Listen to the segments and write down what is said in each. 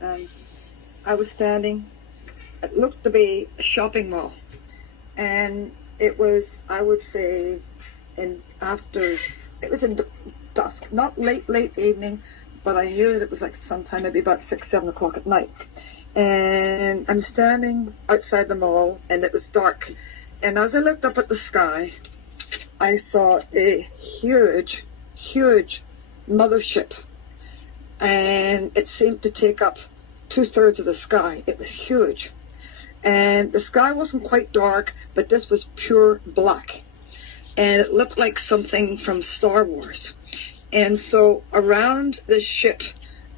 and I was standing, it looked to be a shopping mall, and it was, I would say, it was in dusk, not late evening, but I knew that it was like sometime maybe about 6-7 o'clock at night. And I'm standing outside the mall, and it was dark. And as I looked up at the sky, I saw a huge mothership. And it seemed to take up 2/3 of the sky. It was huge. And the sky wasn't quite dark, but this was pure black. And it looked like something from Star Wars. And so around this ship,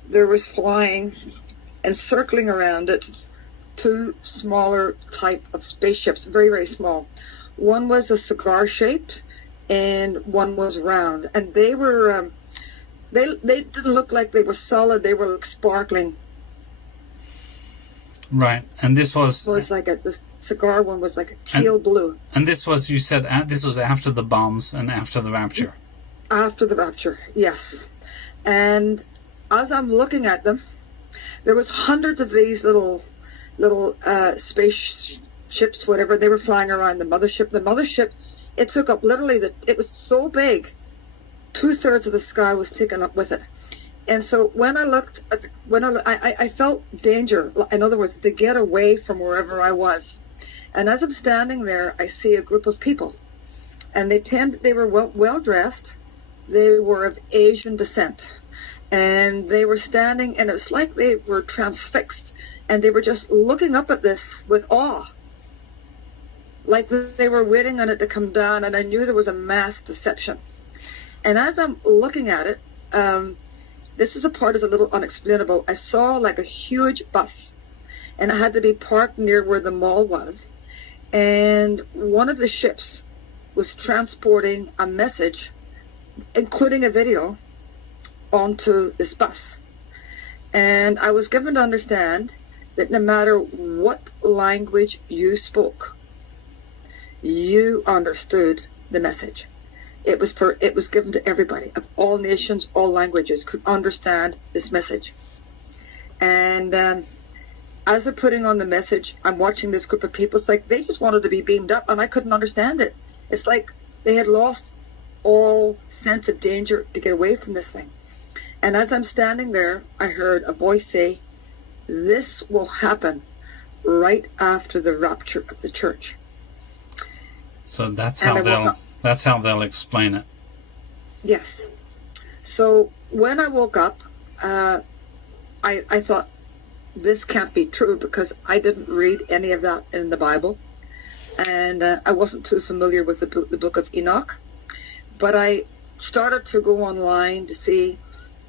there was flying and circling around it 2 smaller type of spaceships, very, very small. One was a cigar shaped and one was round. And they were, they didn't look like they were solid. They were like sparkling. Right. And this was... the cigar one was like a teal blue. And this was, you said, this was after the bombs and after the Rapture. After the Rapture, yes. And as I'm looking at them, there was hundreds of these little spaceships, whatever. They were flying around the mothership. The mothership, it took up literally, it was so big, 2/3 of the sky was taken up with it. And so when I looked at, I felt danger. In other words, to get away from wherever I was. And as I'm standing there, I see a group of people, and they were well dressed. They were of Asian descent, and they were standing, and it was like they were transfixed, and they were just looking up at this with awe, like they were waiting on it to come down. And I knew there was a mass deception. And as I'm looking at it, this is a part is a little unexplainable. I saw like a huge bus, and it had to be parked near where the mall was. And one of the ships was transporting a message, including a video, onto this bus. And I was given to understand that no matter what language you spoke, you understood the message. It was given to everybody of all nations, all languages could understand this message. And as they're putting on the message, I'm watching this group of people. It's like they just wanted to be beamed up, and I couldn't understand it. It's like they had lost all sense of danger to get away from this thing. And as I'm standing there, I heard a voice say, "This will happen right after the rapture of the church." So that's how they'll explain it. Yes. So when I woke up, I thought, this can't be true, because I didn't read any of that in the Bible, and I wasn't too familiar with the book of Enoch. But I started to go online to see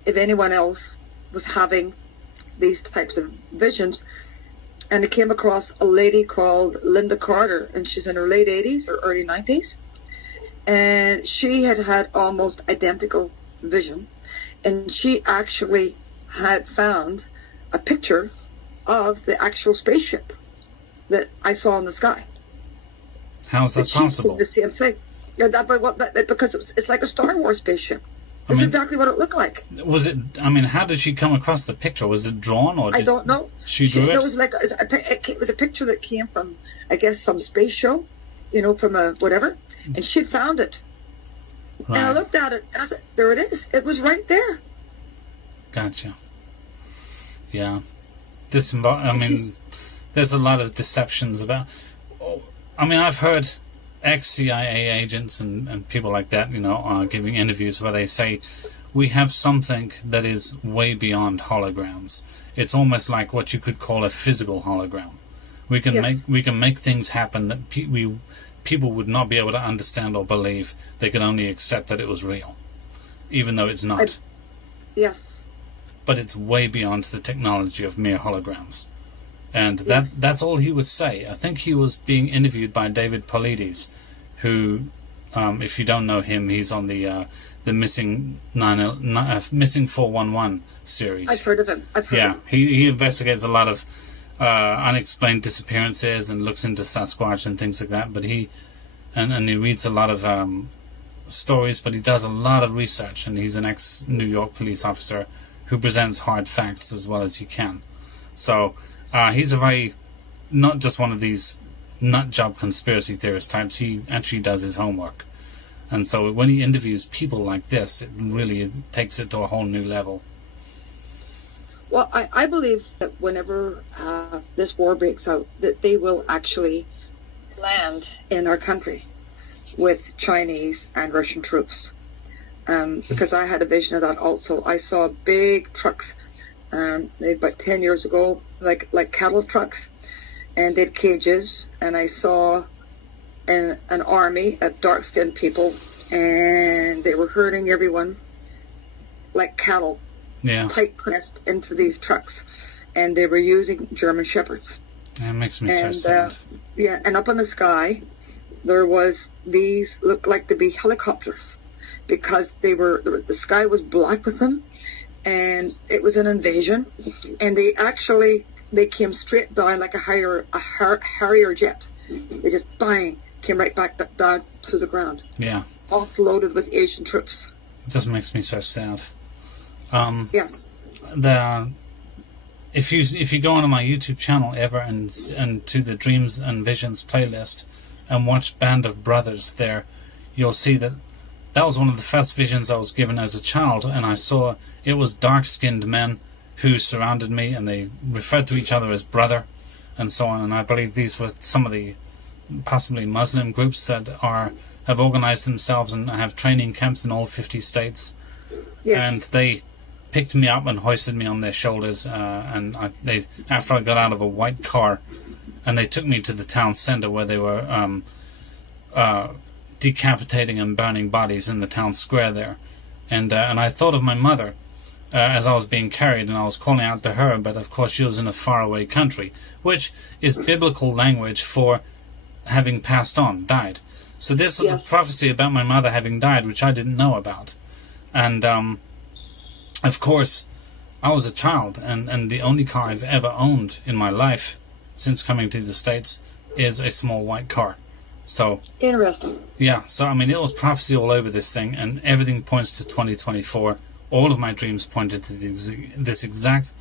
if anyone else was having these types of visions, and I came across a lady called Linda Carter, and she's in her late 80s or early 90s, and she had almost identical vision, and she actually had found a picture of the actual spaceship that I saw in the sky. How's that possible? The same thing. Yeah, because it's like a Star Wars spaceship. That's exactly what it looked like. Was it? I mean, how did she come across the picture? Was it drawn, or I don't know. She drew it. It was like it was a picture that came from, I guess, some space show, from a whatever, and she'd found it. Right. And I looked at it, and I said, "There it is. It was right there." Gotcha. Yeah, there's a lot of deceptions about. I mean, I've heard ex-CIA agents and people like that, giving interviews where they say, we have something that is way beyond holograms. It's almost like what you could call a physical hologram. We can make things happen that people would not be able to understand or believe. They could only accept that it was real, even though it's not. Yes. But it's way beyond the technology of mere holograms. And that's all he would say. I think he was being interviewed by David Paulides, who, if you don't know him, he's on the Missing 411 series. I've heard of him. Yeah, he investigates a lot of unexplained disappearances and looks into Sasquatch and things like that. But he reads a lot of stories, but he does a lot of research, and he's an ex-New York police officer who presents hard facts as well as he can. So he's a very, not just one of these nut job conspiracy theorist types. He actually does his homework. And so when he interviews people like this, it really takes it to a whole new level. Well, I believe that whenever this war breaks out, that they will actually land in our country with Chinese and Russian troops. Because I had a vision of that also. I saw big trucks about 10 years ago, like cattle trucks, and they had cages, and I saw an army of dark-skinned people, and they were herding everyone like cattle, tight pressed into these trucks, and they were using German shepherds. That makes me so sad. Yeah, and up in the sky, there was these looked like to be helicopters, because the sky was black with them, and it was an invasion, and they came straight down like a Harrier jet. They just bang came right back down to the ground. Yeah, offloaded with Asian troops. It just makes me so sad. Yes. If you go onto my YouTube channel ever and to the Dreams and Visions playlist and watch Band of Brothers there, you'll see that was one of the first visions I was given as a child, and I saw it was dark-skinned men who surrounded me, and they referred to each other as brother and so on. And I believe these were some of the possibly Muslim groups that have organized themselves and have training camps in all 50 states. Yes. And they picked me up and hoisted me on their shoulders, and they after I got out of a white car, and they took me to the town center where they were decapitating and burning bodies in the town square there. And I thought of my mother as I was being carried, and I was calling out to her, but of course she was in a faraway country, which is biblical language for having passed on, died. So this was a prophecy about my mother having died, which I didn't know about. And of course, I was a child, and the only car I've ever owned in my life since coming to the States is a small white car. So interesting. Yeah, so I mean, it was prophecy all over this thing, and everything points to 2024. All of my dreams pointed to this exact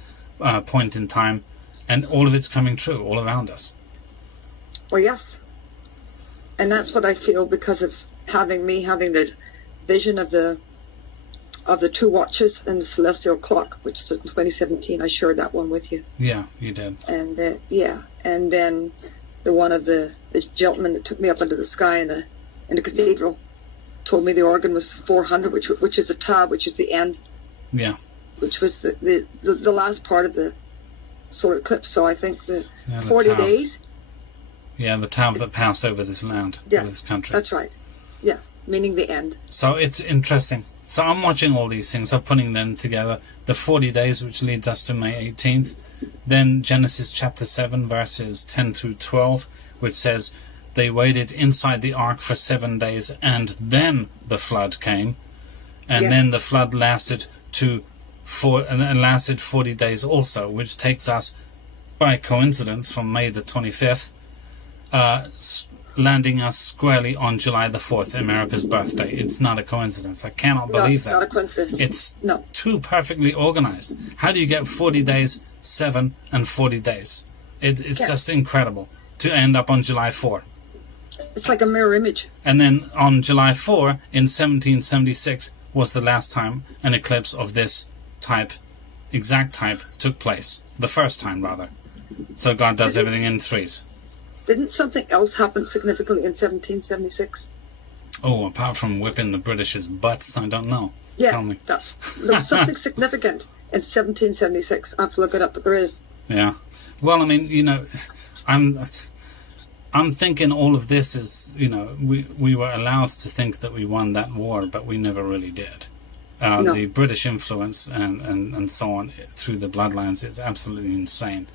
point in time, and all of it's coming true all around us. Well, yes. And that's what I feel because of having the vision of the two watches and the celestial clock, which is in 2017. I shared that one with you. Yeah, you did. And and then the one of the gentleman that took me up into the sky in the cathedral told me the organ was 400, which is a tab, which is the end. Yeah. Which was the last part of the solar eclipse. So I think the 40 days. Yeah, the tab that passed over this land, this country. That's right. Yes, meaning the end. So it's interesting. So I'm watching all these things. I'm putting them together. The 40 days, which leads us to May 18th. Then Genesis chapter 7, verses 10 through 12, which says, they waited inside the ark for 7 days, and then the flood came. And then the flood lasted 40 days also, which takes us, by coincidence, from May the 25th, landing us squarely on July the 4th, America's birthday. It's not a coincidence. I cannot believe that. It's not a coincidence. It's too perfectly organized. How do you get 40 days, 7, and 40 days? It's just incredible to end up on July 4. It's like a mirror image. And then on July 4 in 1776 was the last time an eclipse of this exact type, took place. The first time, rather. So God does everything in threes. Didn't something else happen significantly in 1776? Oh, apart from whipping the British's butts, I don't know. Yeah, Tell me. There was something significant in 1776. I have to look it up, but there is. Yeah. Well, I mean, I'm thinking all of this is, we were allowed to think that we won that war, but we never really did. No. The British influence and so on through the bloodlines is absolutely insane.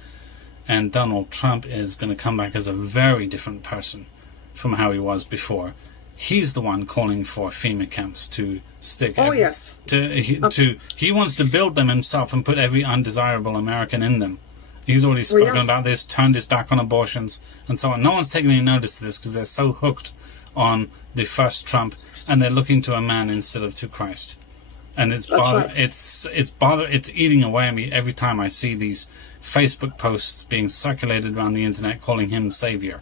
And Donald Trump is going to come back as a very different person from how he was before. He's the one calling for FEMA camps to stick. Oh, yes. He wants to build them himself and put every undesirable American in them. He's already spoken about this, turned his back on abortions, and so on. No one's taking any notice of this because they're so hooked on the first Trump, and they're looking to a man instead of to Christ. And it's it's eating away at me every time I see these Facebook posts being circulated around the internet calling him savior.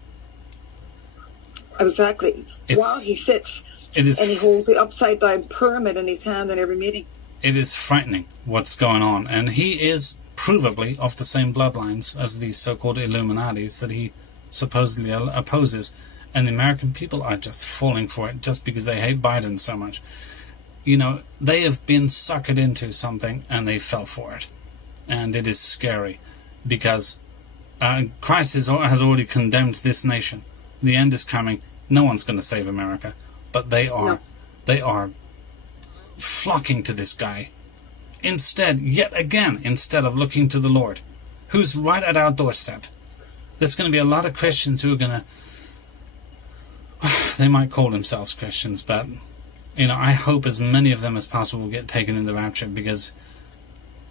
Exactly. While he sits and he holds the upside down pyramid in his hand in every meeting. It is frightening what's going on, and he is provably of the same bloodlines as these so-called Illuminatis that he supposedly opposes, and the American people are just falling for it just because they hate Biden so much. You know, they have been suckered into something and they fell for it, and it is scary because Christ has already condemned this nation. The end is coming. No one's going to save America, but they are flocking to this guy yet again, instead of looking to the Lord, who's right at our doorstep. There's going to be a lot of Christians who are going to, they might call themselves Christians, but, you know, I hope as many of them as possible get taken in the rapture, because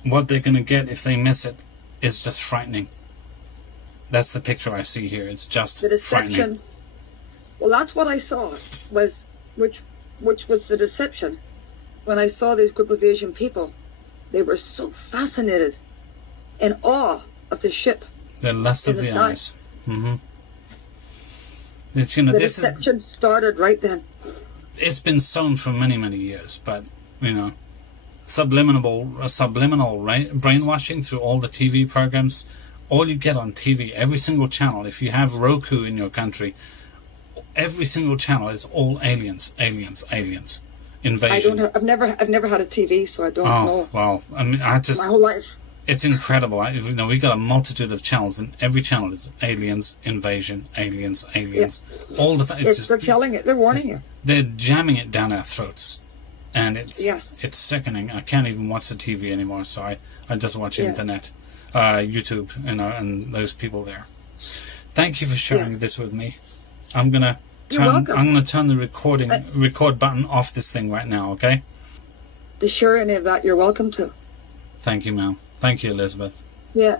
what they're going to get if they miss it is just frightening. That's the picture I see here. It's just the deception. Frightening. Well, that's what I saw, which was the deception. When I saw this group of Asian people, they were so fascinated, in awe of the ship. The lust of the eyes. Mm-hmm. The deception started right then. It's been sown for many, many years, but, you know, subliminal brainwashing through all the TV programs. All you get on TV, every single channel, if you have Roku in your country, every single channel is all aliens, invasion. I've never had a TV, so I don't know. Well, I mean, my whole life. It's incredible. We got a multitude of channels, and every channel is aliens, invasion, aliens. Yeah. All the time. They're telling it. They're warning you. They're jamming it down our throats, and it's sickening. I can't even watch the TV anymore, so I just watch internet, YouTube, and those people there. Thank you for sharing this with me. I'm gonna turn the record button off this thing right now. Okay. To share any of that, you're welcome to. Thank you, ma'am. Thank you, Elizabeth. Yeah.